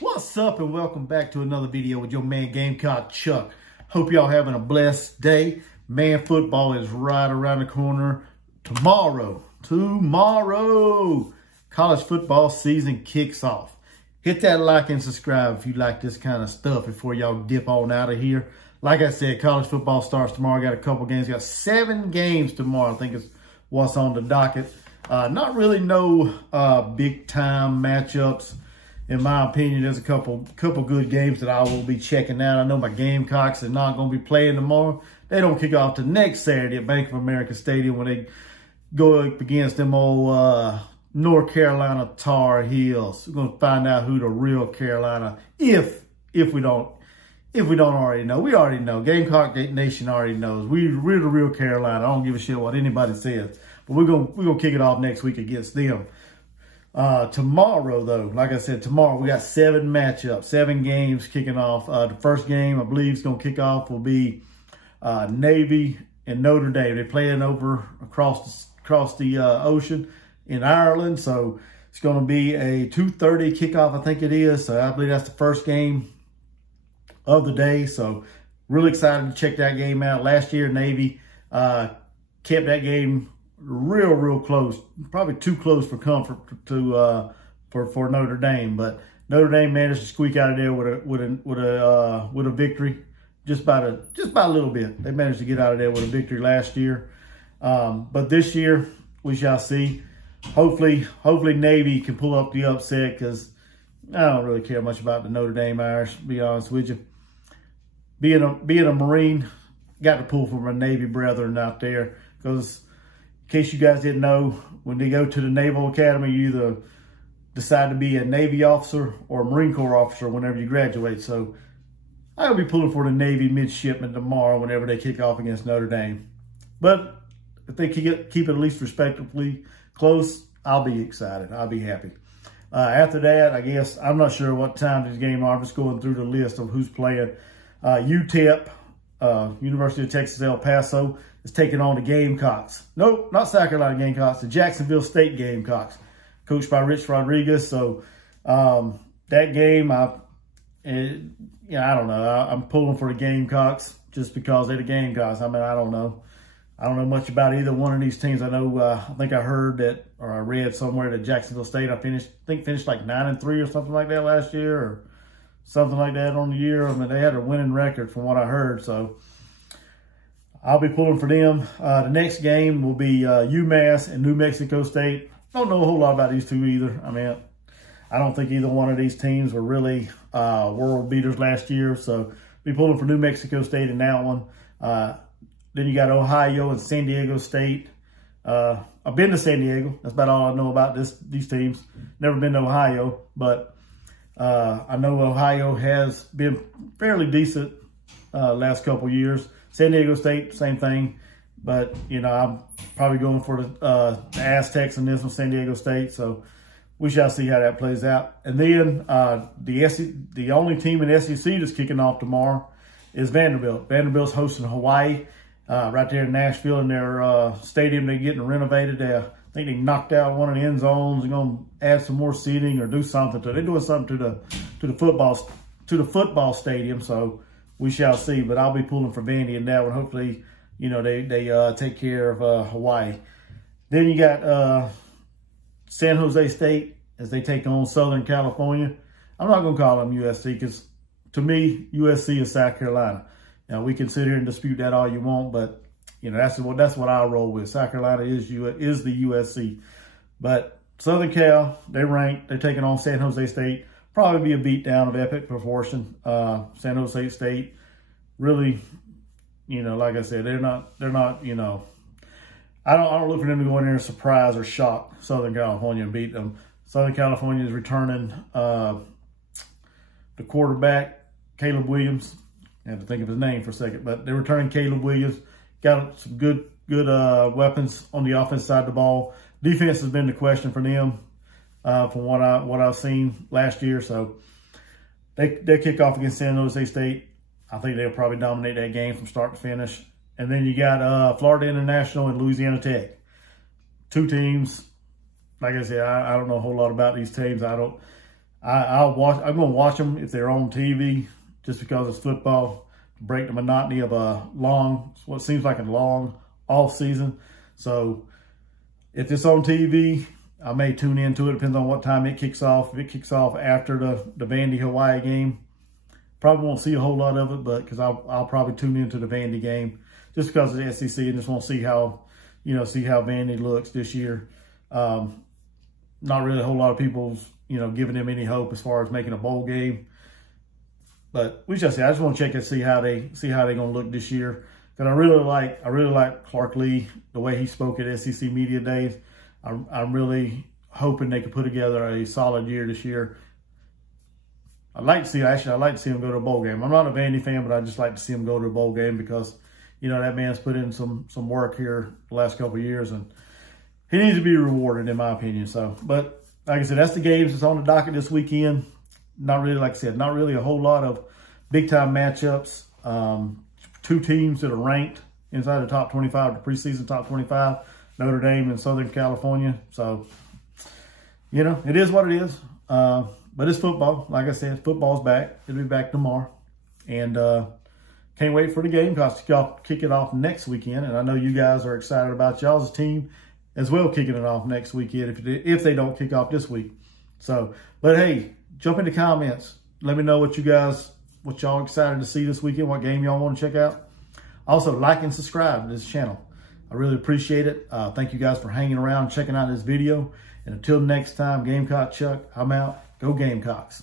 What's up and welcome back to another video with your man Gamecock Chuck. Hope y'all having a blessed day. Man, football is right around the corner. Tomorrow, college football season kicks off. Hit that like and subscribe if you like this kind of stuff before y'all dip on out of here. Like I said, college football starts tomorrow. Got a couple games. Got 7 games tomorrow, I think is what's on the docket. Not really no big time matchups. In my opinion, there's a couple good games that I will be checking out. I know my Gamecocks are not going to be playing tomorrow. They don't kick off the next Saturday at Bank of America Stadium when they go up against them old North Carolina Tar Heels. We're going to find out who the real Carolina, if we don't already know. We already know. Gamecock Nation already knows. We're the real Carolina. I don't give a shit what anybody says. But we're gonna kick it off next week against them. Tomorrow, though, like I said, tomorrow we got 7 matchups, 7 games kicking off. The first game, I believe, is going to kick off will be Navy and Notre Dame. They're playing over across the ocean in Ireland. So it's going to be a 2:30 kickoff, I think it is. So I believe that's the first game of the day. So really excited to check that game out. Last year, Navy kept that game real close, probably too close for comfort for Notre Dame, but Notre Dame managed to squeak out of there with a victory, just by a little bit. They managed to get out of there with a victory last year, but this year we shall see. Hopefully Navy can pull up the upset, because I don't really care much about the Notre Dame Irish, to be honest with you. Being a Marine, got to pull for my Navy brethren out there, because in case you guys didn't know, when they go to the Naval Academy, you either decide to be a Navy officer or a Marine Corps officer whenever you graduate. So I'll be pulling for the Navy midshipmen tomorrow whenever they kick off against Notre Dame. But if they keep it at least respectably close, I'll be excited. I'll be happy. After that, I guess, I'm not sure what time this game are. I'm just going through the list of who's playing. UTEP, University of Texas El Paso, is taking on the Gamecocks. Nope, not South Carolina Gamecocks, the Jacksonville State Gamecocks, coached by Rich Rodriguez. So that game, I don't know. I'm pulling for the Gamecocks just because they're the Gamecocks. I mean, I don't know much about either one of these teams. I know, I think I heard that, or I read somewhere that Jacksonville State, finished like 9-3 or something like that last year, or something like that on the year. I mean, they had a winning record from what I heard. So I'll be pulling for them. The next game will be UMass and New Mexico State. Don't know a whole lot about these two either. I mean, I don't think either one of these teams were really world beaters last year. So be pulling for New Mexico State in that one. Then you got Ohio and San Diego State. I've been to San Diego. That's about all I know about these teams. Never been to Ohio, but I know Ohio has been fairly decent last couple years. San Diego State, same thing. But, you know, I'm probably going for the Aztecs in this one, San Diego State. So we shall see how that plays out. And then the only team in SEC that's kicking off tomorrow is Vanderbilt. Vanderbilt's hosting Hawaii right there in Nashville in their stadium. They're getting renovated. I think they knocked out one of the end zones. They're going to add some more seating or do something to it. They're doing something to the football stadium. So we shall see, but I'll be pulling for Vandy in that one. Hopefully, you know, they take care of Hawaii. Then you got San Jose State as they take on Southern California. I'm not going to call them USC, because to me, USC is South Carolina. Now, we can sit here and dispute that all you want, but, you know, that's what I'll roll with. South Carolina is the USC. But Southern Cal, they're ranked. They're taking on San Jose State. Probably be a beatdown of epic proportion. San Jose State, really, you know, like I said, they're not, you know, I don't look for them to go in there and surprise or shock Southern California and beat them. Southern California is returning the quarterback, Caleb Williams. I had to think of his name for a second, but they're returning Caleb Williams. Got some good weapons on the offense side of the ball. Defense has been the question for them. From what I've seen last year. So they kick off against San Jose State. I think they'll probably dominate that game from start to finish. And then you got Florida International and Louisiana Tech. 2 teams. Like I said, I don't know a whole lot about these teams. I'm going to watch them if they're on TV, just because it's football, to break the monotony of a long, what seems like a long off season. So if it's on TV, I may tune into it. Depends on what time it kicks off. If it kicks off after the Vandy Hawaii game, probably won't see a whole lot of it, but because I'll probably tune into the Vandy game just because of the SEC and just want to see how, see how Vandy looks this year. Not really a whole lot of people's, giving them any hope as far as making a bowl game. But we shall see. I just want to check and see how they're going to look this year. Because I really like Clark Lea, the way he spoke at SEC Media Days. I'm really hoping they can put together a solid year this year. I'd like to see him go to a bowl game. I'm not a Vandy fan, but I'd just like to see him go to a bowl game because, that man's put in some work here the last couple of years, and he needs to be rewarded, in my opinion. So, but like I said, that's the games that's on the docket this weekend. Not really, like I said, not really a whole lot of big-time matchups. Two teams that are ranked inside the top 25, the preseason top 25, Notre Dame and Southern California. So, it is what it is. But it's football. Like I said, football's back. It'll be back tomorrow. And can't wait for the game because y'all kick it off next weekend. And I know you guys are excited about y'all's team as well kicking it off next weekend if they don't kick off this week. So, but hey, jump in the comments. Let me know what y'all excited to see this weekend, what game y'all want to check out. Also, like and subscribe to this channel. I really appreciate it. Thank you guys for hanging around, checking out this video. And until next time, Gamecock Chuck, I'm out. Go Gamecocks.